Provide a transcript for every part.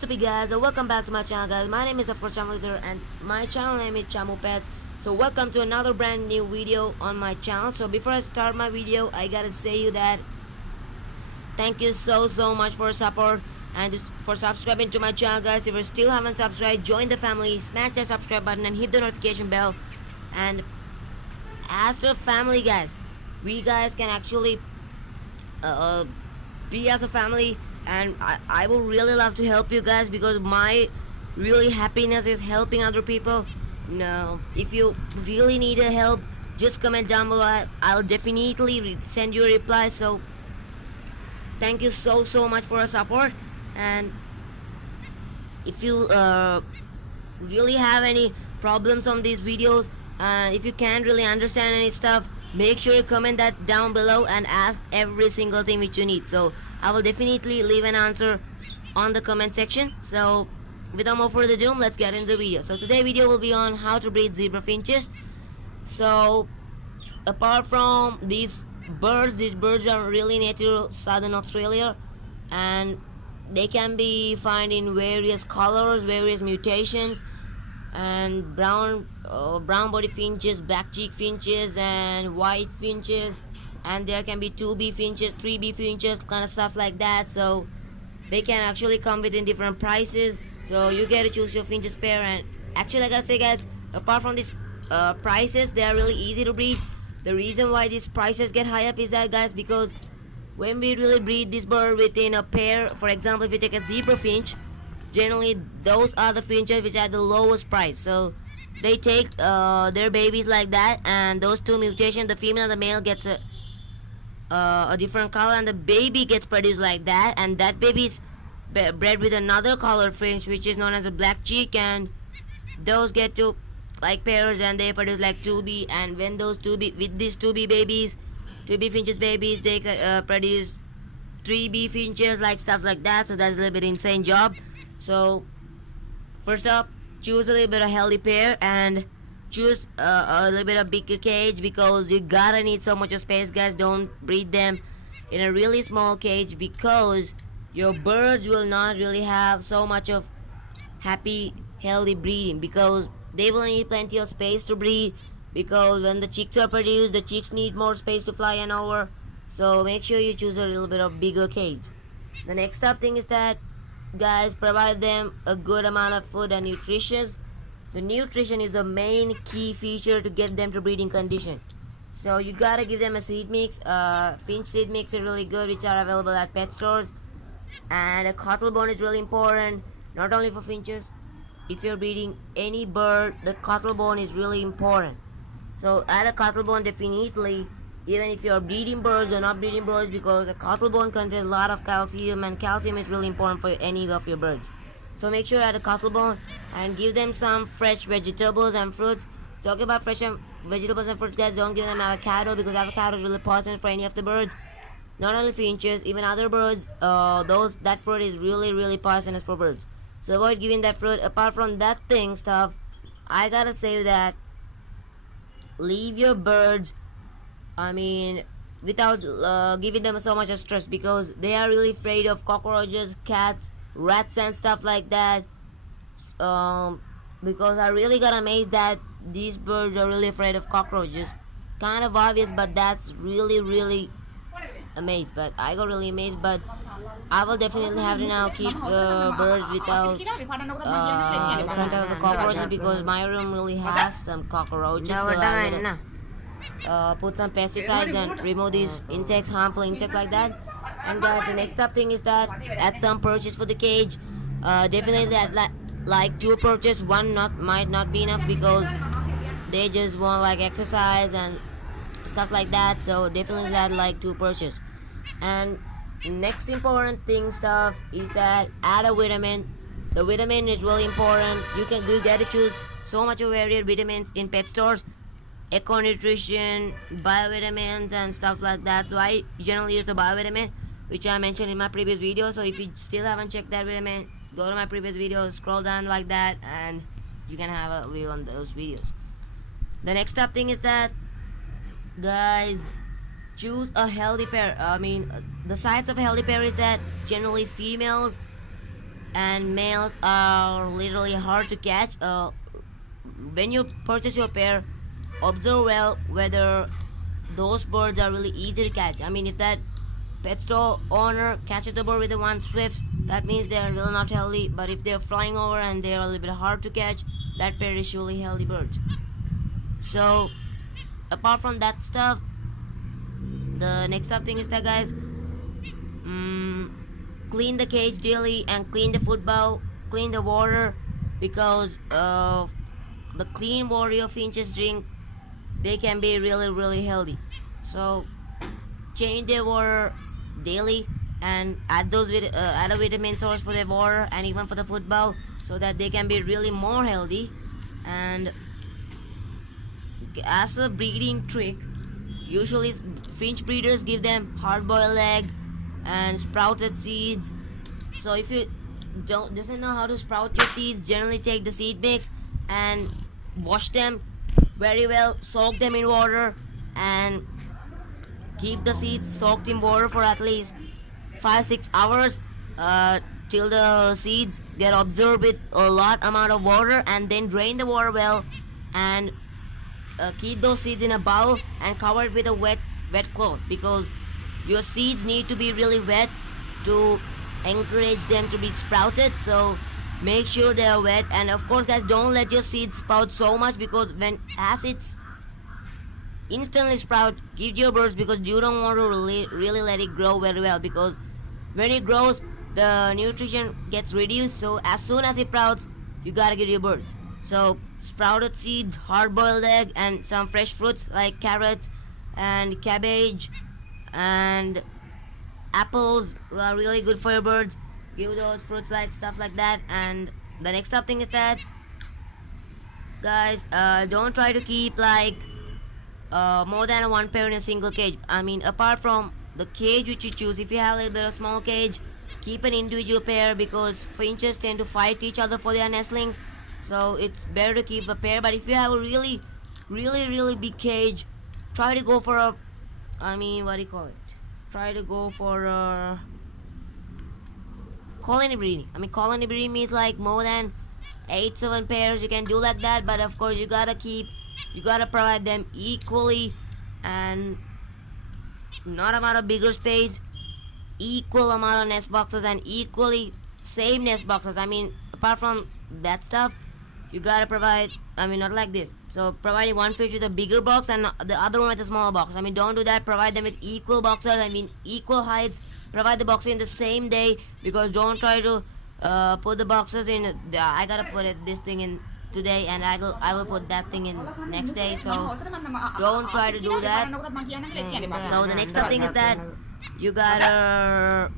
What's up, you guys? Welcome back to my channel, guys. My name is, of course, Chamu Leader, and my channel name is Chamu Pets. So welcome to another brand new video on my channel. So before I start my video, I gotta say you that thank you so much for support and for subscribing to my channel, guys. If you still haven't subscribed, join the family, smash that subscribe button and hit the notification bell. And as a family, guys, we guys can actually be as a family, and I will really love to help you guys, because my really happiness is helping other people. Now, if you really need a help, just comment down below. I'll definitely send you a reply. So thank you so much for your support. And if you really have any problems on these videos, if you can't really understand any stuff, make sure you comment that down below and ask every single thing which you need. So I will definitely leave an answer on the comment section. So without more further ado, let's get into the video. So today's video will be on how to breed zebra finches. So apart from these birds are really native to southern Australia, and they can be found in various colors, various mutations, and brown body finches, black cheek finches, and white finches, and there can be 2B finches, 3B finches, kind of stuff like that. So they can actually come within different prices, so you get to choose your finches pair. And actually, I gotta say, guys, apart from these prices, they are really easy to breed. The reason why these prices get high up is that, guys, because when we really breed this bird within a pair, for example, if you take a zebra finch, generally those are the finches which are the lowest price. So they take their babies like that, and those two mutations, the female and the male, gets a different color, and the baby gets produced like that, and that baby is bred with another colored finch which is known as a black cheek, and those get to like pairs and they produce like 2B. And when those 2B, with these 2B babies, 2B finches babies, they produce 3B finches, like stuff like that. So that's a little bit insane job. So first up, choose a little bit of healthy pair and choose a little bit of bigger cage, because you gotta need so much space, guys. Don't breed them in a really small cage, because your birds will not really have so much of happy healthy breeding, because they will need plenty of space to breed, because when the chicks are produced, the chicks need more space to fly and over. So make sure you choose a little bit of bigger cage. The next up thing is that, guys, provide them a good amount of food and nutrition. The nutrition is the main key feature to get them to breeding condition. So you gotta give them a seed mix. Finch seed mix is really good, which are available at pet stores. And a cotton bone is really important, not only for finches. If you're breeding any bird, the cotton bone is really important. So add a cotton bone definitely, even if you're breeding birds or not breeding birds, because the cotton bone contains a lot of calcium, and calcium is really important for any of your birds. So make sure you add a cotton bone and give them some fresh vegetables and fruits. Talking about fresh vegetables and fruits, guys, don't give them avocado, because avocado is really poisonous for any of the birds. Not only finches, even other birds, that fruit is really poisonous for birds. So avoid giving that fruit. Apart from that stuff, I gotta say that leave your birds, without giving them so much stress, because they are really afraid of cockroaches, cats, rats and stuff like that. Because I really got amazed that these birds are really afraid of cockroaches. Kind of obvious, but that's really amazed. But I got really amazed. But I will definitely have to now keep birds without contact of the cockroaches, because my room really has some cockroaches. So I will put some pesticides and remove these insects, harmful insects like that. And guys, the next up thing is that add some perches for the cage. Definitely add like 2 perches. One might not be enough, because they just want like exercise and stuff like that. So definitely add like 2 perches. And next important thing stuff is that add a vitamin. The vitamin is really important. You get to choose so much of varied vitamins in pet stores, eco nutrition, biovitamins and stuff like that. So I generally use the biovitamin, which I mentioned in my previous video. So if you still haven't checked that vitamin, go to my previous video, scroll down like that, and you can have a view on those videos. The next up thing is that, guys, choose a healthy pair. The size of a healthy pair is that generally females and males are literally hard to catch. When you purchase your pair, observe well whether those birds are really easy to catch. I mean, if that pet store owner catches the bird with the one swift, that means they are really not healthy. But if they're flying over and they are a little bit hard to catch, that pair is surely healthy birds. So apart from that stuff, the next up thing is that, guys, clean the cage daily and clean the food bowl, clean the water, because the clean water your finches drink, they can be really healthy. So change their water daily and add add a vitamin source for their water and even for the food bowl, so that they can be really more healthy. And as a breeding trick, usually finch breeders give them hard-boiled egg and sprouted seeds. So if you doesn't know how to sprout your seeds, generally take the seed mix and wash them very well, soak them in water, and keep the seeds soaked in water for at least 5-6 hours, till the seeds get absorbed with a lot amount of water, and then drain the water well, and keep those seeds in a bowl and cover it with a wet cloth, because your seeds need to be really wet to encourage them to be sprouted. So make sure they are wet. And of course, guys, don't let your seeds sprout so much, because when acids instantly sprout, give your birds, because you don't want to really let it grow very well, because when it grows the nutrition gets reduced. So as soon as it sprouts, you gotta give your birds. So sprouted seeds, hard-boiled egg, and some fresh fruits like carrot and cabbage and apples are really good for your birds. Give those fruits, like stuff like that. And the next up thing is that, guys, don't try to keep like more than one pair in a single cage. I mean, apart from the cage which you choose, if you have a little bit of small cage, keep an individual pair, because finches tend to fight each other for their nestlings. So it's better to keep a pair. But if you have a really big cage, try to go for a, I mean, what do you call it? Try to go for a colony breeding. I mean, colony breeding means like more than 8-7 pairs. You can do like that, but of course you gotta provide them equally, and not amount of bigger space, equal amount of nest boxes, and equally same nest boxes. I mean, apart from that stuff, you gotta provide, I mean, not like this. So providing one fish with a bigger box and the other one with a smaller box. I mean, don't do that. Provide them with equal boxes. I mean, equal heights. Provide the boxes in the same day, because don't try to put the boxes in. I gotta put this thing in today, and I will put that thing in next day. So don't try to do that. So the next thing is that you gotta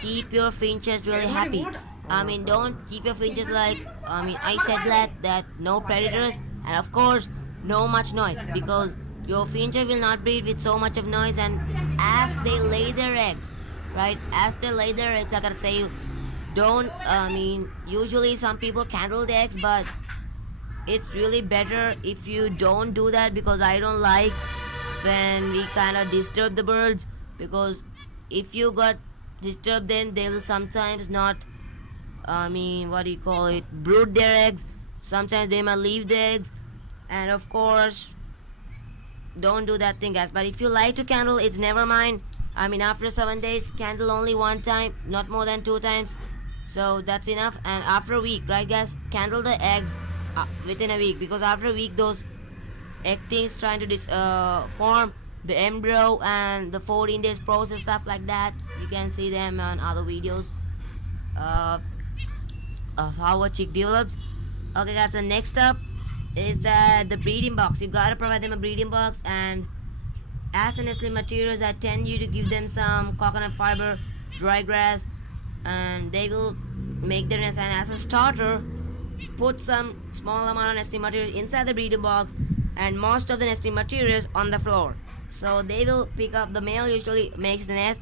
keep your finches really happy. I mean, don't keep your finches like, I mean, I said that no predators, and of course no much noise, because your finches will not breed with so much of noise. And as they lay their eggs, right, as they lay their eggs, I gotta say, don't, I mean, usually some people candle the eggs, but it's really better if you don't do that, because I don't like when we kind of disturb the birds, because if you got disturb them, they will sometimes not, I mean, what do you call it, brood their eggs. Sometimes they might leave the eggs, and of course don't do that thing, guys. But if you like to candle, it's never mind. I mean, after 7 days, candle only one time, not more than 2 times, so that's enough. And after a week, right, guys, candle the eggs within a week, because after a week those egg things trying to form the embryo and the 14 days process, stuff like that. You can see them on other videos of how a chick develops. Okay, guys, the next up is that the breeding box. You gotta provide them a breeding box, and as a nestling materials, I tend you to give them some coconut fiber, dry grass, and they will make their nest. And as a starter, put some small amount of nesting materials inside the breeding box, and most of the nesting materials on the floor. So they will pick up, the male usually makes the nest.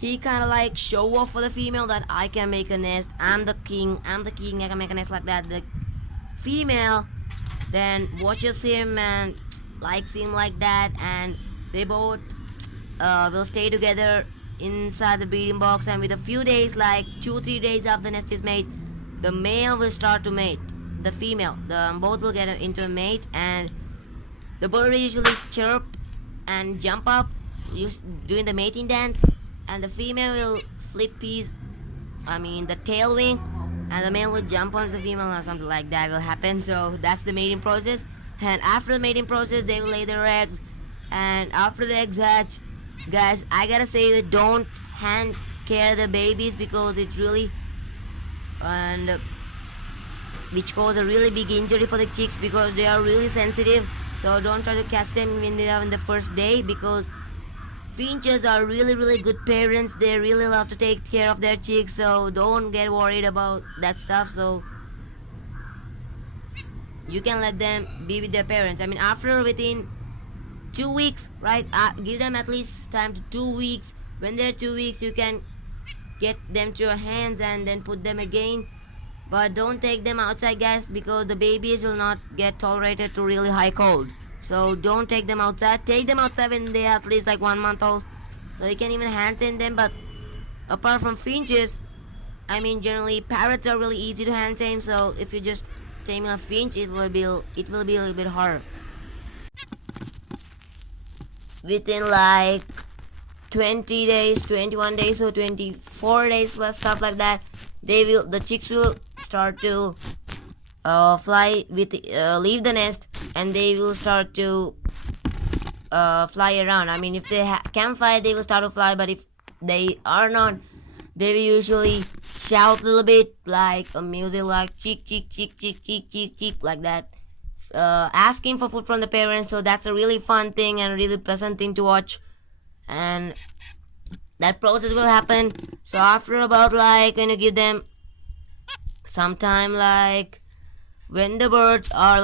He kind of like show off for the female that I can make a nest, I'm the king, I can make a nest like that. The female then watches him and likes him like that, and they both will stay together inside the breeding box, and with a few days, like 2-3 days after the nest is made, the male will start to mate. The female, both will get into a mate, and the bird will usually chirp and jump up, doing the mating dance, and the female will flip the tail wing, and the male will jump onto the female or something like that will happen. So that's the mating process. And after the mating process, they will lay their eggs, and after the eggs hatch, guys, I gotta say that don't hand care the babies, because it's really which cause a really big injury for the chicks, because they are really sensitive. So don't try to catch them when they are in the first day, because finches are really good parents. They really love to take care of their chicks, so don't get worried about that stuff. So you can let them be with their parents. Within 2 weeks, right? Give them at least time to 2 weeks. When they're 2 weeks, you can get them to your hands and then put them again. But don't take them outside, guys, because the babies will not get tolerated to really high cold. So don't take them outside. Take them outside when they are at least like 1 month old, so you can even hand tame them. But apart from finches, generally parrots are really easy to hand tame. So if you just tame a finch, it will be a little bit harder. Within like 20 days, 21 days, or 24 days plus, stuff like that, the chicks will start to leave the nest, and they will start to fly around. If they can fly, they will start to fly, but if they are not, they will usually shout a little bit, like a music like cheek cheek cheek cheek cheek cheek cheek, like that, asking for food from the parents. So that's a really fun thing and a really pleasant thing to watch, and that process will happen. So after about when you give them sometime, when the birds are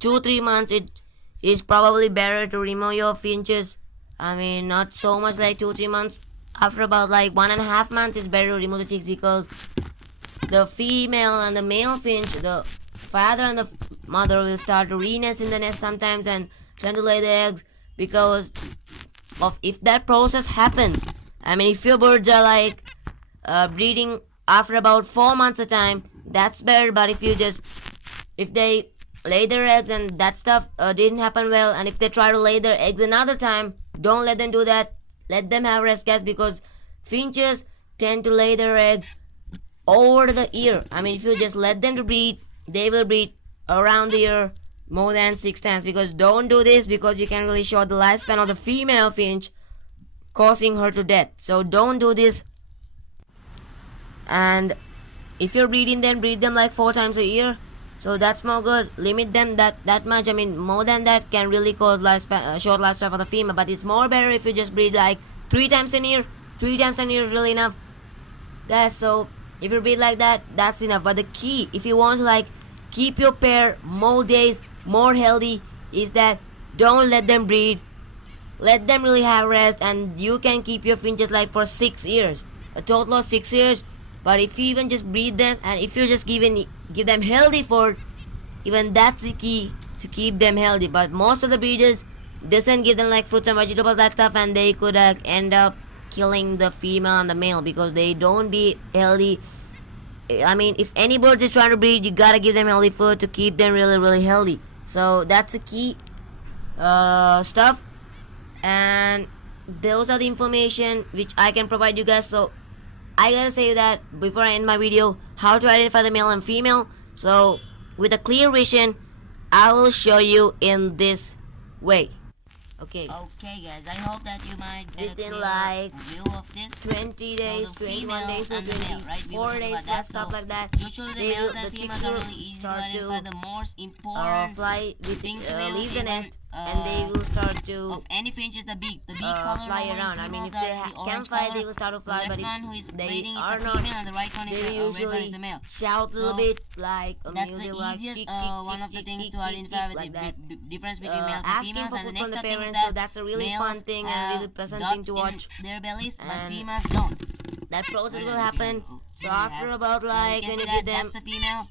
2-3 months, it is probably better to remove your finches. Not so much 2-3 months. After about 1.5 months, it's better to remove the chicks, because the female and the male finch, the father and the mother, will start to re-nest in the nest sometimes and tend to lay the eggs. Because if that process happens, if your birds are breeding after about 4 months a time, that's better. But if they lay their eggs and that stuff didn't happen well, and if they try to lay their eggs another time, don't let them do that. Let them have rest, guys, because finches tend to lay their eggs over the year. If you just let them to breed, they will breed around the year more than 6 times. Because don't do this, because you can really short the lifespan of the female finch, causing her to death. So don't do this. And if you're breeding them, breed them 4 times a year. So that's more good. Limit them that much. More than that can really cause short lifespan for the female. But it's more better if you just breed 3 times a year. 3 times a year is really enough. So if you breed like that, that's enough. But the key, if you want to keep your pair more days, more healthy, is that don't let them breed. Let them really have rest, and you can keep your finches for 6 years. A total of 6 years. But if you even just breed them, and if you just give them healthy food, even that's the key to keep them healthy. But most of the breeders doesn't give them fruits and vegetables, that stuff, and they could end up killing the female and the male, because they don't be healthy. If any birds is trying to breed, you gotta give them healthy food to keep them really healthy. So that's the key stuff, and those are the information which I can provide you guys. So I gotta say that before I end my video, how to identify the male and female. So with a clear vision, I will show you in this way. Okay guys, I hope that you might get within a view of this. 20 days, So the 21 days, or female and the male, right? We 24 were talking days, about that. stuff So like that. Usually the males and females are really easy to start identify. The most important fly with thing to know leave the even, nest, and they will start to of any finch is the beak. The beak color fly normally around. females If are they the can orange fly, color. they will start to The fly. left But one who is if they breeding is are the not, female, and the right one is they the will red one is usually the male. shout a little So bit like a that's the music like easiest tick, one of the tick, things tick, to tick, identify tick, with like the that. difference between males and Asking females. for And the food next from the thing is parents, that so that's a really fun males thing and a really pleasant thing to dots watch. in their bellies, but And females don't. that process will happen. So after about So you can when see you that give them that's the female.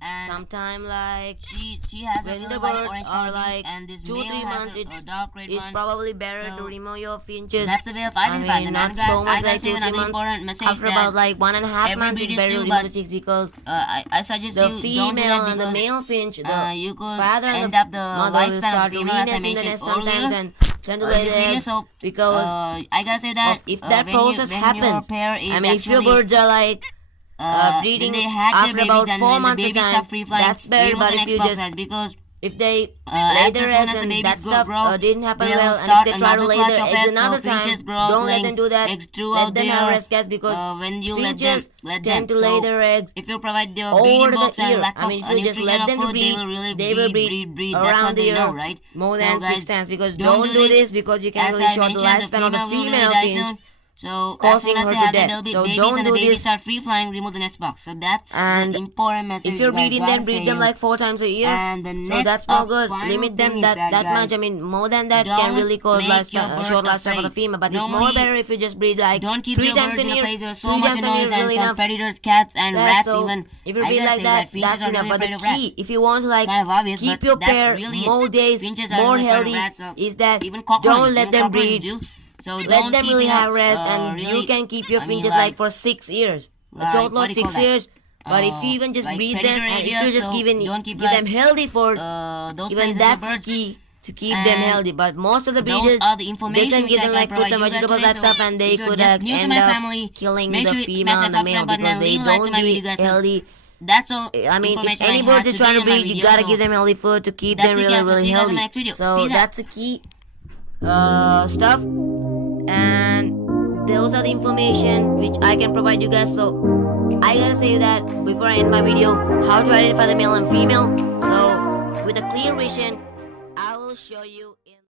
And sometime like she has a when really the white birds orange are color beak, like and this 2-3 male has months, a dark red it's one. probably better to So remove your finches. that's the way of I identifying mean, them. not And guys, so much I gotta like say 2-3 another months. important message After that about like 1.5 every months, it's breeders better to do, remove the but chicks because I suggest the you don't do female that and the because male finch, the you could father and end the up the mother will lifespan of start female, as I renest in the mentioned nest sometimes earlier. and tend to In lay this the video, eggs so because I gotta say that if that when process when your happens. pair is I mean, if your actually birds are like when breeding they had after their about babies and 4 when the months of babies time, start free flying, that's better. remove But the if next you box just size because if they lay as their soon eggs as the and babies that stuff grow, didn't happen they'll well, and if start they try to another lay clutch their of eggs eggs. So another time, finches grow up don't let laying them do that. eggs throughout Let them their have rest, guys, because when you finches let tend them. to lay So their eggs if you provide the over breeding the box and year. lack I of mean, if you just let them food, breed, they will really they will breed. That's around what the they year know, right? more So than guys, 6 times. Because don't don't do do this. this because you can As really I short the mentioned, lifespan of the will really female die finch, soon. So as causing soon as her they to have their death. babies So and don't the do babies this. start free flying, remove the nest box. So that's And the important message. if you're I breeding gotta them, breed say them you. like 4 times a year. And the So next that's more up, good. final Limit them thing is that guys, much. I mean, more than that can don't really cause make your birds short lifespan for the afraid. female. But it's more Normally, better if you just breed like don't keep 3 your times birds a in a year. place where so 3 much times a year noise is and really some enough. predators, cats and Yeah, rats so even. if you I breed gotta like say that, finches that's are enough. really But afraid the of rats. key, if you want to like Kind of obvious, keep but your that's pair really it. more days, Finches are more really afraid of healthy, rats, so is that even cockroaches, don't let them cockroaches breed. do. So Let don't them keep really it have up, rest, and really, you can keep your I mean, finches like for 6 years. A like, total what of do you call 6 that? years. But if you even just Like breed them, predator and if areas, you just so don't keep give them healthy food, those even places where that's birds. key to keep them And healthy. But most of the those breeders are the information doesn't which give I them can like fruits provide and you guys vegetables, today. that stuff, and they If you're could just new to end my up family, killing make the sure you female smash and that the male subscribe button because and they leave a like to don't my video, eat guys. healthy. That's all. I mean, if information any I birds had are trying to today on my breed, you video, gotta so give them healthy food to keep that's them it, really, guys. I'll really see you guys in healthy. my next video. So Peace out. that's a key stuff, and those are the information which I can provide you guys. So I gotta say that before I end my video, how to identify the male and female. So with a clear vision, I will show you in